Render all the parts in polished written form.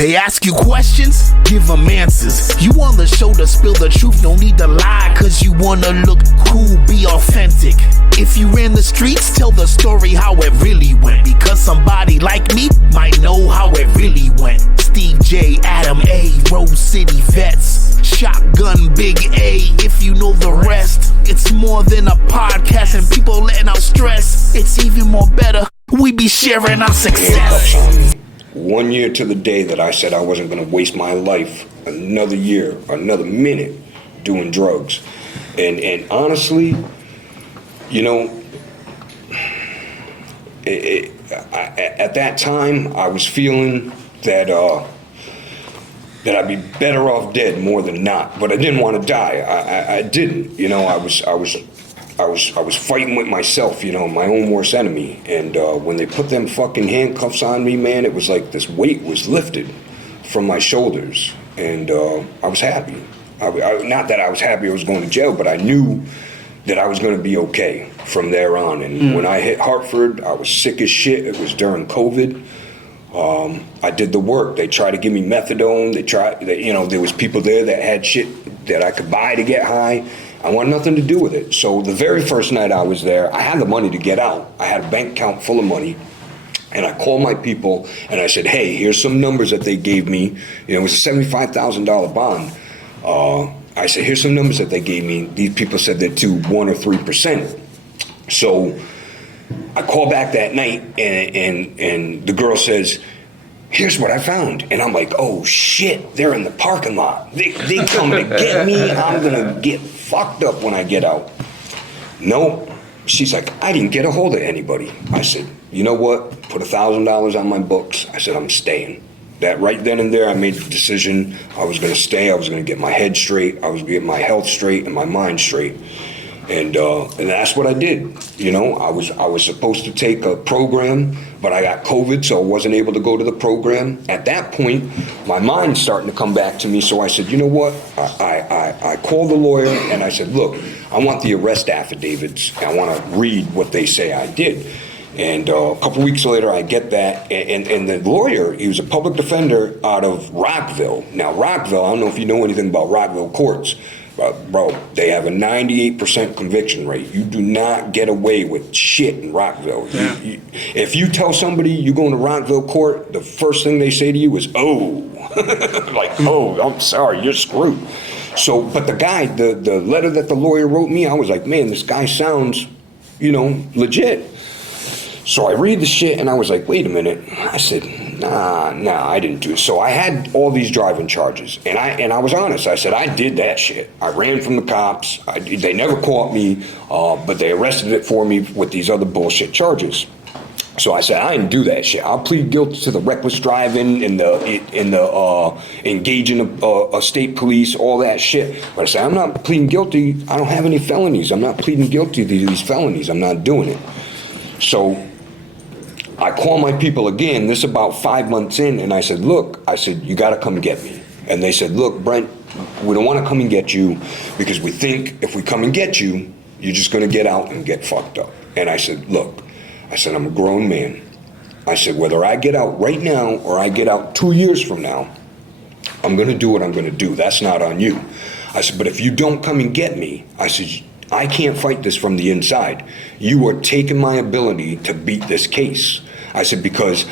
They ask you questions, give them answers. You on the show to spill the truth, no need to lie, cause you wanna look cool, be authentic. If you ran the streets, tell the story how it really went, because somebody like me might know how it really went. Steve J, Adam A, Rose City vets, Shotgun Big A, if you know the rest. It's more than a podcast and people letting out stress. It's even more better, we be sharing our success. 1 year to the day that I said I wasn't going to waste my life another year, another minute doing drugs. And honestly, you know, at that time, I was feeling that I'd be better off dead more than not. But I didn't want to die. I didn't. You know, I was fighting with myself, you know, my own worst enemy. And when they put them fucking handcuffs on me, man, it was like this weight was lifted from my shoulders. And I was happy. Not that I was happy I was going to jail, but I knew that I was going to be okay from there on. And when I hit Hartford, I was sick as shit. It was during COVID. I did the work. They tried to give me methadone. You know, there was people there that had shit that I could buy to get high. I want nothing to do with it. So the very first night I was there, I had the money to get out. I had a bank account full of money. And I called my people and I said, hey, here's some numbers that they gave me. You know, it was a $75,000 bond. I said, here's some numbers that they gave me. These people said they're to 1 or 3%. So I call back that night and the girl says, here's what I found. And I'm like, oh shit, they're in the parking lot. They come to get me. I'm gonna get fucked up when I get out. No, she's like, I didn't get a hold of anybody. I said, you know what? Put $1,000 on my books. I said, I'm staying. That right then and there, I made the decision. I was gonna stay. I was gonna get my head straight. I was gonna get my health straight and my mind straight. And that's what I did. You know, I was supposed to take a program, but I got COVID, so I wasn't able to go to the program. At that point, my mind's starting to come back to me, so I said, you know what? I called the lawyer and I said, look, I want the arrest affidavits. I want to read what they say I did. And a couple weeks later, I get that, and the lawyer, he was a public defender out of Rockville. Now, Rockville, I don't know if you know anything about Rockville courts, bro, they have a 98% conviction rate. You do not get away with shit in Rockville. Yeah. If you tell somebody you go into Rockville court, the first thing they say to you is, oh. Like, oh, I'm sorry, you're screwed. So, but the guy, the letter that the lawyer wrote me, I was like, man, this guy sounds, you know, legit. So I read the shit and I was like, wait a minute. I said, nah, I didn't do it. So I had all these driving charges and I was honest. I said, I did that shit. I ran from the cops. They never caught me, but they arrested it for me with these other bullshit charges. So I said, I didn't do that shit. I'll plead guilty to the reckless driving and the engaging a state police, all that shit. But I said, I'm not pleading guilty. I don't have any felonies. I'm not pleading guilty to these felonies. I'm not doing it. So I call my people again, this about 5 months in, and I said, look, you gotta come get me. And they said, look, Brent, we don't wanna come and get you because we think if we come and get you, you're just gonna get out and get fucked up. And I said, look, I'm a grown man. I said, whether I get out right now or I get out 2 years from now, I'm gonna do what I'm gonna do. That's not on you. I said, but if you don't come and get me, I said, I can't fight this from the inside. You are taking my ability to beat this case. I said, because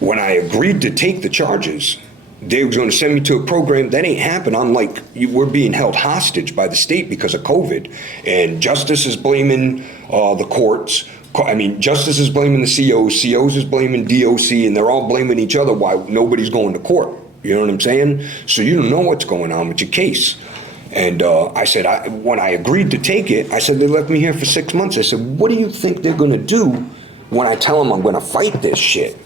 when I agreed to take the charges, they were going to send me to a program. That ain't happened. I'm like, we're being held hostage by the state because of COVID. And justice is blaming the courts. I mean, justice is blaming the COs. COs is blaming DOC. And they're all blaming each other why nobody's going to court. You know what I'm saying? So you don't know what's going on with your case. And I said, when I agreed to take it, I said, they left me here for 6 months. I said, what do you think they're going to do when I tell them I'm going to fight this shit?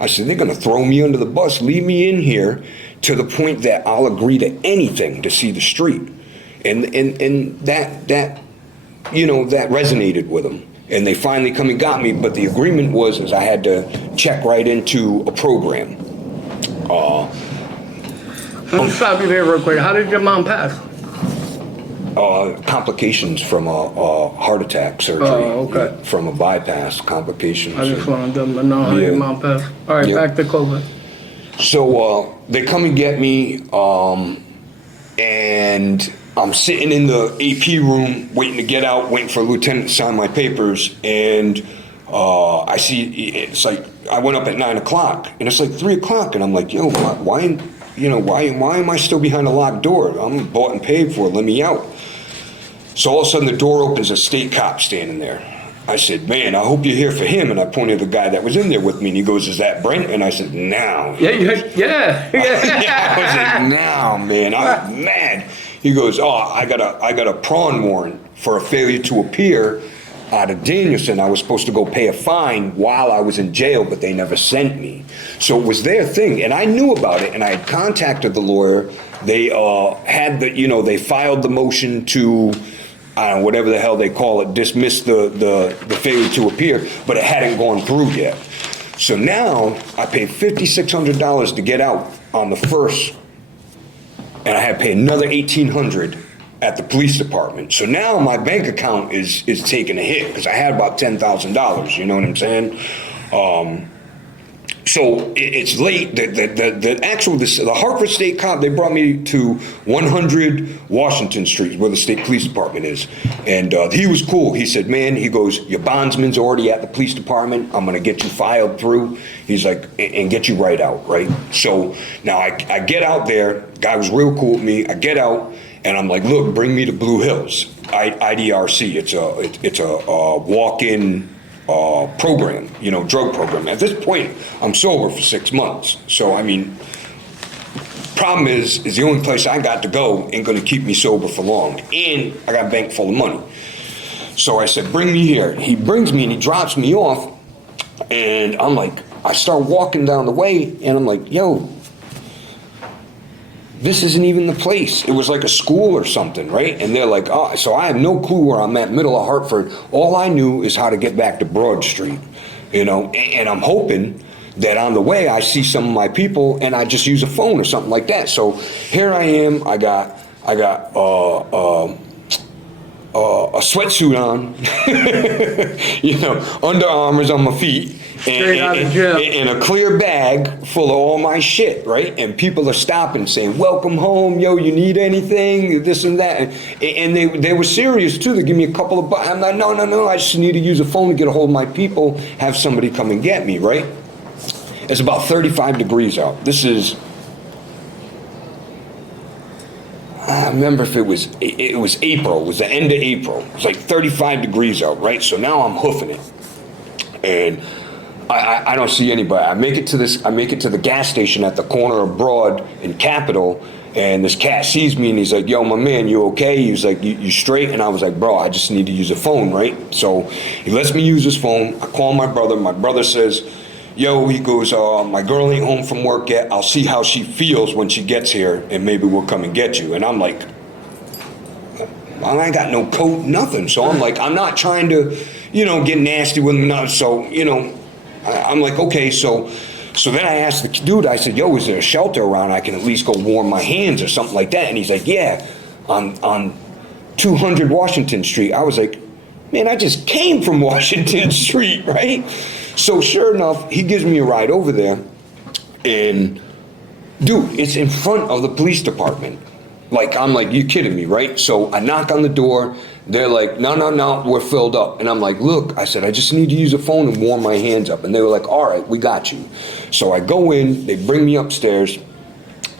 I said, they're going to throw me under the bus, leave me in here to the point that I'll agree to anything to see the street. And that you know, that resonated with them. And they finally come and got me. But the agreement was is I had to check right into a program. Let me stop you there real quick. How did your mom pass? Complications from a heart attack surgery. Oh, okay. From a bypass complications. I just wanted to know how your mom passed. All right, back to COVID. So they come and get me, and I'm sitting in the AP room waiting to get out, waiting for a lieutenant to sign my papers, and I see it's like I went up at 9 o'clock, and it's like 3 o'clock, and I'm like, yo, why am I still behind a locked door? I'm bought and paid for. Let me out. So all of a sudden the door opens, a state cop standing there. I said, man, I hope you're here for him. And I pointed to the guy that was in there with me, and he goes, is that Brent? And I said, no. Yeah. I was like, no, man, I'm mad. He goes, oh, I got a prawn warrant for a failure to appear out of Danielson. I was supposed to go pay a fine while I was in jail, but they never sent me. So it was their thing, and I knew about it, and I had contacted the lawyer. They had they filed the motion to, I don't know, whatever the hell they call it, dismiss the failure to appear, but it hadn't gone through yet. So now I paid $5,600 to get out on the 1st, and I had to pay another $1,800 at the police department. So now my bank account is taking a hit because I had about $10,000. You know what I'm saying? So it's late. The Hartford State Cop, they brought me to 100 Washington Street, where the state police department is. And he was cool. He said, man, he goes, your bondsman's already at the police department. I'm going to get you filed through. He's like, and get you right out, right? So now I get out there. Guy was real cool with me. I get out, and I'm like, look, bring me to Blue Hills, IDRC. It's a walk-in program, drug program. At this point, I'm sober for 6 months. So, I mean, problem is the only place I got to go ain't gonna keep me sober for long. And I got a bank full of money. So I said, bring me here. He brings me and he drops me off. And I'm like, I start walking down the way and I'm like, yo, this isn't even the place. It was like a school or something, right? And they're like, oh, so I have no clue where I'm at, middle of Hartford. All I knew is how to get back to Broad Street, and I'm hoping that on the way I see some of my people and I just use a phone or something like that. So here I am, I got a sweatsuit on, Under Armour's on my feet, and a clear bag full of all my shit, right? And people are stopping, saying, welcome home, yo, you need anything, this and that. And they were serious too. They give me a couple of bucks. I'm like, no, I just need to use a phone to get a hold of my people, have somebody come and get me, right? It's about 35 degrees out. This is, I remember if it was April, it was the end of April. It was like 35 degrees out, right? So now I'm hoofing it. And I don't see anybody. I make it to the gas station at the corner of Broad and Capitol, and this cat sees me and he's like, yo, my man, you okay? He was like, you straight? And I was like, bro, I just need to use a phone, right? So he lets me use his phone. I call my brother. My brother says, yo, he goes, my girl ain't home from work yet. I'll see how she feels when she gets here, and maybe we'll come and get you. And I'm like, I ain't got no coat, nothing. So I'm like, I'm not trying to, get nasty with him. So, I'm like, okay. So then I asked the dude, I said, yo, is there a shelter around I can at least go warm my hands or something like that? And he's like, yeah, on 200 Washington Street. I was like, man, I just came from Washington Street, right? So sure enough, he gives me a ride over there, and dude, it's in front of the police department. Like, I'm like, you kidding me, right? So I knock on the door. They're like, no, we're filled up. And I'm like, look, I said, I just need to use a phone and warm my hands up. And they were like, all right, we got you. So I go in, they bring me upstairs,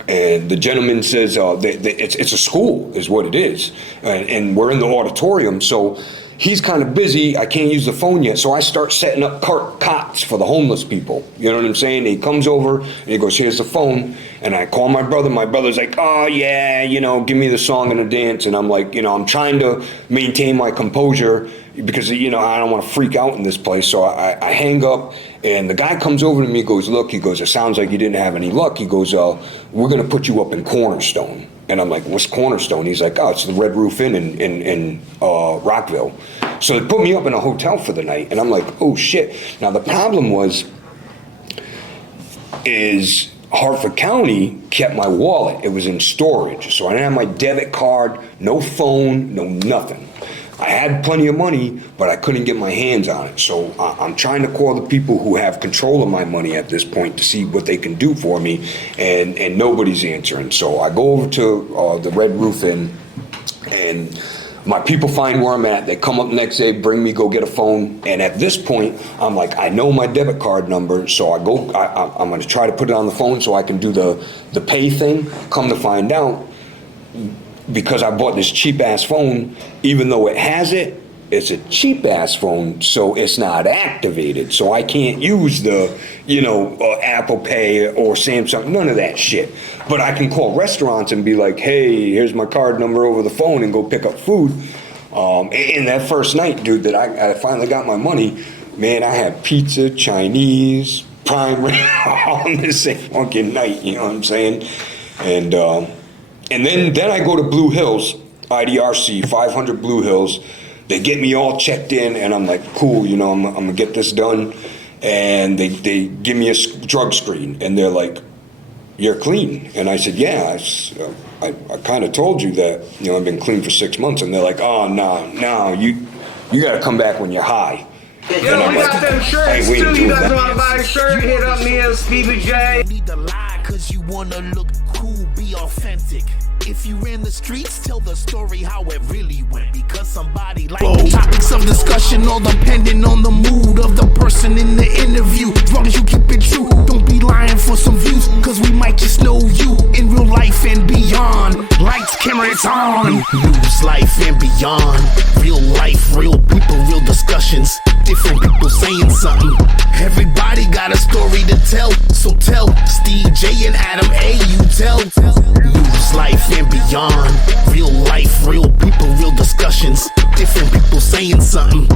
and the gentleman says, it's a school is what it is. And we're in the auditorium, so he's kind of busy. I can't use the phone yet. So I start setting up cots for the homeless people. You know what I'm saying? He comes over and he goes, here's the phone. And I call my brother. My brother's like, oh, yeah, give me the song and the dance. And I'm like, I'm trying to maintain my composure because, I don't want to freak out in this place. So I hang up, and the guy comes over to me and goes, look, he goes, it sounds like you didn't have any luck. He goes, we're going to put you up in Cornerstone. And I'm like, what's Cornerstone? He's like, oh, it's the Red Roof Inn in Rockville. So they put me up in a hotel for the night, and I'm like, oh shit. Now the problem is Hartford County kept my wallet. It was in storage, so I didn't have my debit card, no phone, no nothing. I had plenty of money, but I couldn't get my hands on it. So I'm trying to call the people who have control of my money at this point to see what they can do for me, and nobody's answering. So I go over to the Red Roof Inn, and my people find where I'm at. They come up the next day, bring me, go get a phone. And at this point, I'm like, I know my debit card number, so I'm going to try to put it on the phone so I can do the pay thing. Come to find out, because I bought this cheap-ass phone, even though it has it, it's a cheap-ass phone, so it's not activated. So I can't use the, Apple Pay or Samsung, none of that shit. But I can call restaurants and be like, hey, here's my card number over the phone, and go pick up food. And that first night, dude, that I finally got my money, man, I had pizza, Chinese, prime rib on the same fucking night, you know what I'm saying? And then I go to Blue Hills, IDRC, 500 Blue Hills. They get me all checked in, and I'm like, cool, I'm gonna get this done. And they give me a drug screen, and they're like, you're clean. And I said, yeah, I kind of told you that, I've been clean for 6 months. And they're like, oh, no, you got to come back when you're high. Yo, we got them shirts too. You guys want to buy a shirt? Hit up me and Stevie J. Need to lie cause you wanna look cool, be authentic. If you ran the streets, tell the story how it really went, because somebody like me. Topics of discussion all depending on the mood of the person in the interview. As long as you keep it true, don't be lying for some views, cause we might just know you in real life and beyond. Lights, camera, it's on. News, life and beyond. Real life, real people, real discussions. Different people saying something. Everybody got a story to tell, so tell Steve J and Adam A, you tell. News, life and beyond. Real life, real people, real discussions. Different people saying something.